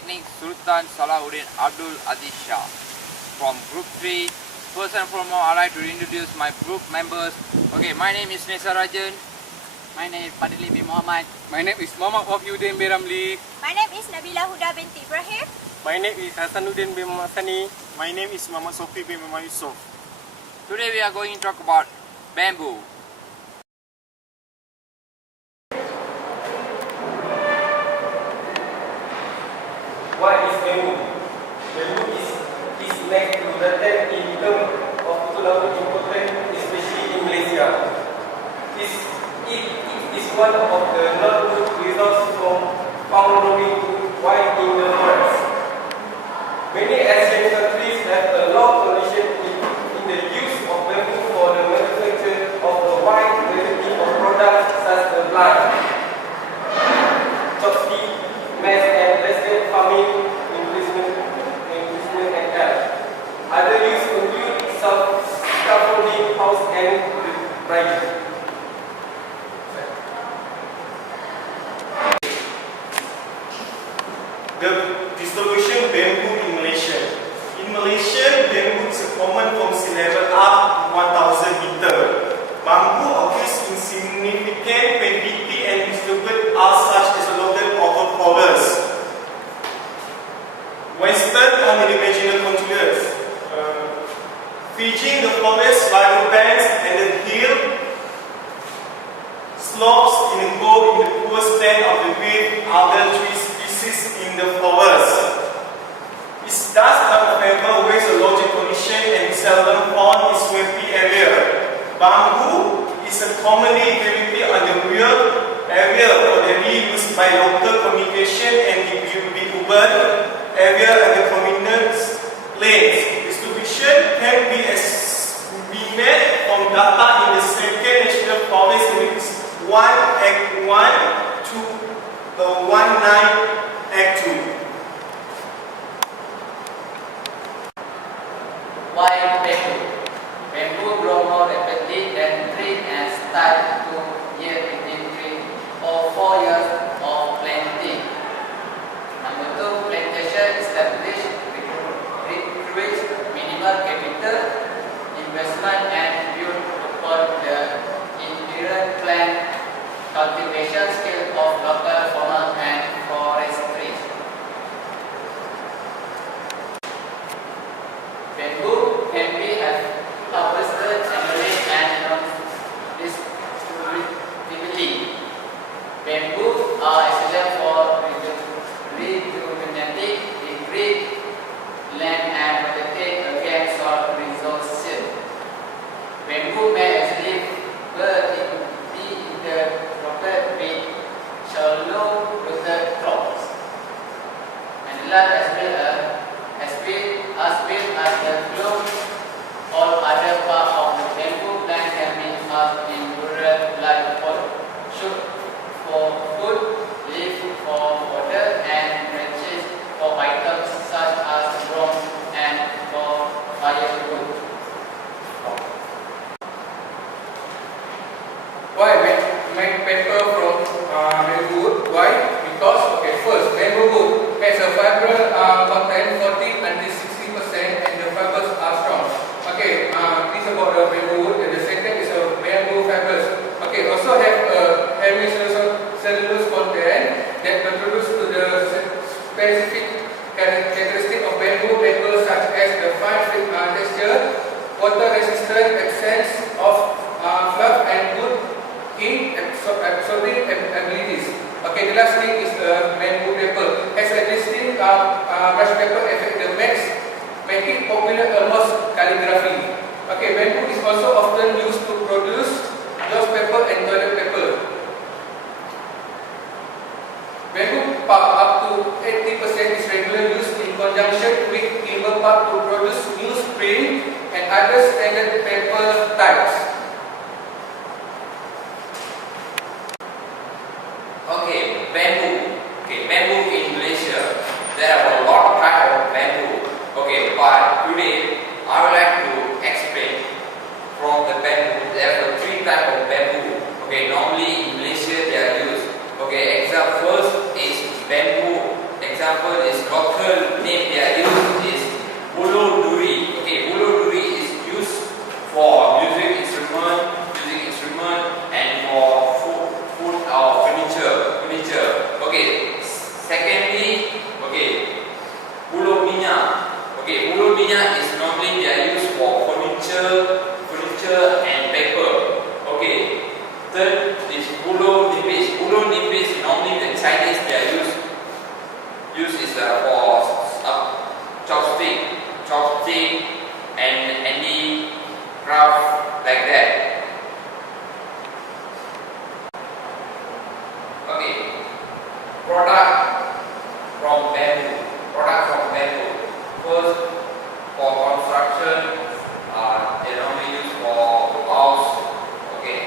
Polytechnic Sultan Salahuddin Abdul Aziz Shah from Group 3. First and foremost, I'd like to introduce my group members. Okay, my name is Nesa Rajan. My name is Fadli bin Muhammad. My name is Muhammad Wafiuddin bin Ramli. My name is Nabila Huda binti Ibrahim. My name is Hasanuddin bin Muhammad Sani. My name is Muhammad Sofi bin Muhammad Yusuf. Today we are going to talk about bamboo. What is bamboo? Bamboo is next to the third in terms of economic importance, especially in Malaysia. It is one of the non-food resources from palm growing to wine in the forest. Many Asian countries have a long tradition in the use of bamboo for the manufacture of a wide variety of products such as plant, chopstick, mess and landscape farming, investment and health. Other use include scaffolding, house and riding. The distribution bamboo in Malaysia. In Malaysia, bamboo is common from sea level up to 1,000 meters. Bamboo occurs in significant quantity and distributed as such as located over forests. Western unimaginable contours. Featuring the forest like the banks and the hill slopes in the poor stand of the with other tree species in the forest. It does not favor with a logic condition and seldom found in swampy area. Bamboo is a commonly variety on the real area for daily use by local communication and in urban area and the prominent lanes. Distribution can be made from data in the second national forest with 1 Act 1 to 19 Act 2. Why bamboo? Bamboo grow more rapidly than tree and start to year between 3 or 4 years of planting. Number 2, plantation established requires minimal capital investment and built upon the inherent plant cultivation skill of local farmers and forestry. Bamboo can be harvested annually and non-distributively. Bamboo are essential for rejuvenating the green land and protecting against soil erosion. Bamboo may easily be intercropped with shallow-rooted crops. And the last as the globe, all other parts of the bamboo plant can be used in rural livelihood, shoot for food, leaf for water, and branches for items such as bronze and for firewood. Why make paper from bamboo wood? Why? Because first, bamboo wood has a fiber content 40 until 60% and the fibers are strong. This about the bamboo wood. And the second is a bamboo fibers. Also have a hemicellulose content that contributes to the specific characteristic of bamboo papers such as the fine texture, water resistant, absence of fluff and good in absorbing abilities. The last thing is the bamboo paper. Has a distinct brush paper effect that make it popular almost calligraphy. Bamboo is also often used to produce gloss paper and toilet paper. Bamboo pulp up to 80% is regularly used in conjunction with timber pulp to produce newsprint and other standard paper types. Bamboo. Bamboo in Malaysia. There are a lot of types of bamboo. But today I would like to explain from the bamboo. There are 3 types of bamboo. Normally in Malaysia they are used. Example first is bamboo. Example example is local name they are used is bulu duri. Okay, bulu duri is used for music instrument and for food or furniture. Okay. Secondly, okay, bulu minyak. Okay, bulu minyak is normally they are used for furniture and paper. Okay. Third is bulu nipis. Bulu nipis normally the Chinese they are used is for chopstick and any craft like that. Okay, product from bamboo. First, for construction, they normally use for house. Okay,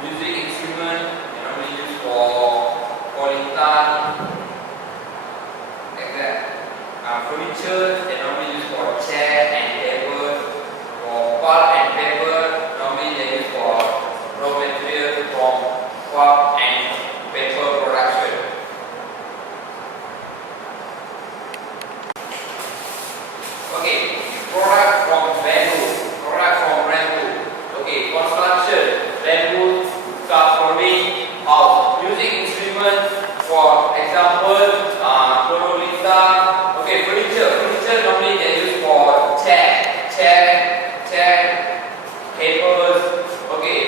music instrument they normally use for polytan, like that. Furniture they normally use for chair and table. For pulp and paper, normally they use for raw material from pulp and paper production. Okay, product from bamboo. Okay, construction, bamboo, carpentry, house. Music instrument, for example, kololita. Okay, furniture normally they use for chair, tables. Okay,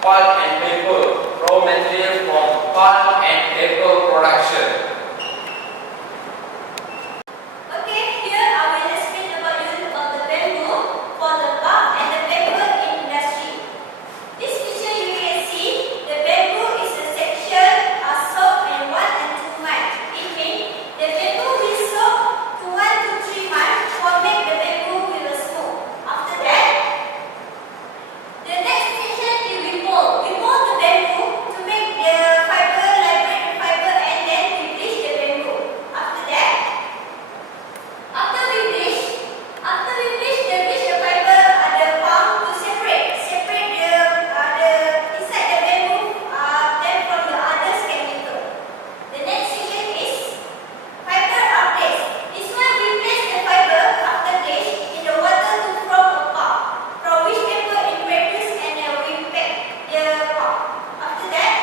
pulp and paper, raw material from pulp and paper production. Okay, here I will explain about use of the bamboo for the pulp and the paper industry. This picture you can see the bamboo is a section soaked in 1 and 2 months. It means the bamboo will soak to 1 to 3 months for make the bamboo will smooth. After that, the next section is we mold. We mold the bamboo to make the fiber, liberate the fiber, and then we bleach the bamboo. After that, after we bleach the fiber, the pump to separate the inside the bamboo, then from the others chemical. The next section is fiber updates. This one we place the fiber after bleach in the water to form a pulp, from which paper is produced and we pack the pulp. After that,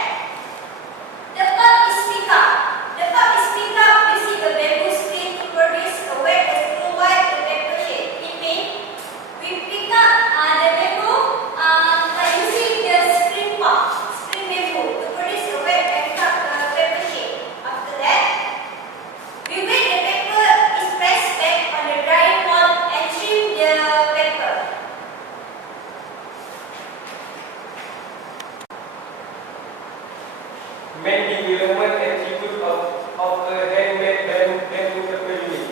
the pulp is picked up. Using a bamboo skin to produce a wet as provide the paper shape. It means we pick up the bamboo by using the spring bamboo to produce a wet and cut paper shape. After that, we wait the paper is pressed back on the drying wall and trim the paper. Main development attribute of a handmade bamboo paper unit.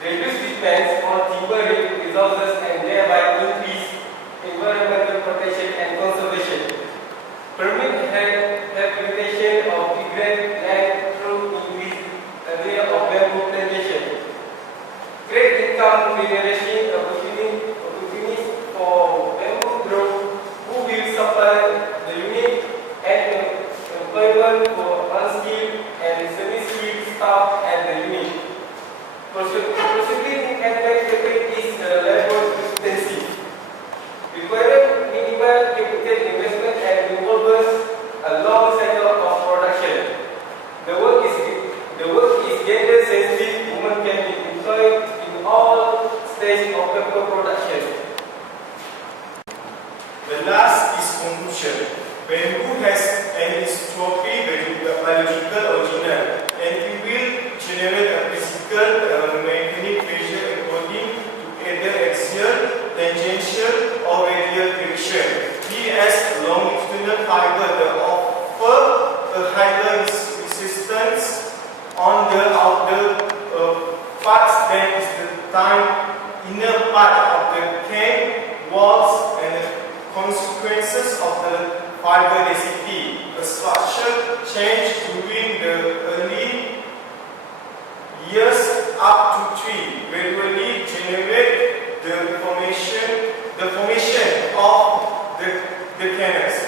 Reduce depends on timber resources and thereby increase environmental protection and conservation. Permit rehabilitation of degraded land through increased area of bamboo plantation. Create income generation opportunities for bamboo growth who will supply the unit and employment for unskilled and semi-skilled staff at the unit. Proceeding handmade paper is labor intensive, requiring minimal capital investment and involves a long cycle of production. The work is gender sensitive. Women can be employed in all stages of paper production. The last is conclusion. Bamboo has anisotropy biological original and it will generate a physical magnetic pressure according to either axial, tangential or radial direction. He has longitudinal fiber that offer a higher resistance on the outer parts than is the inner part of the can walls and the consequences of the fiber density. A structure change during the early years up to 3 gradually generate the formation of the canals.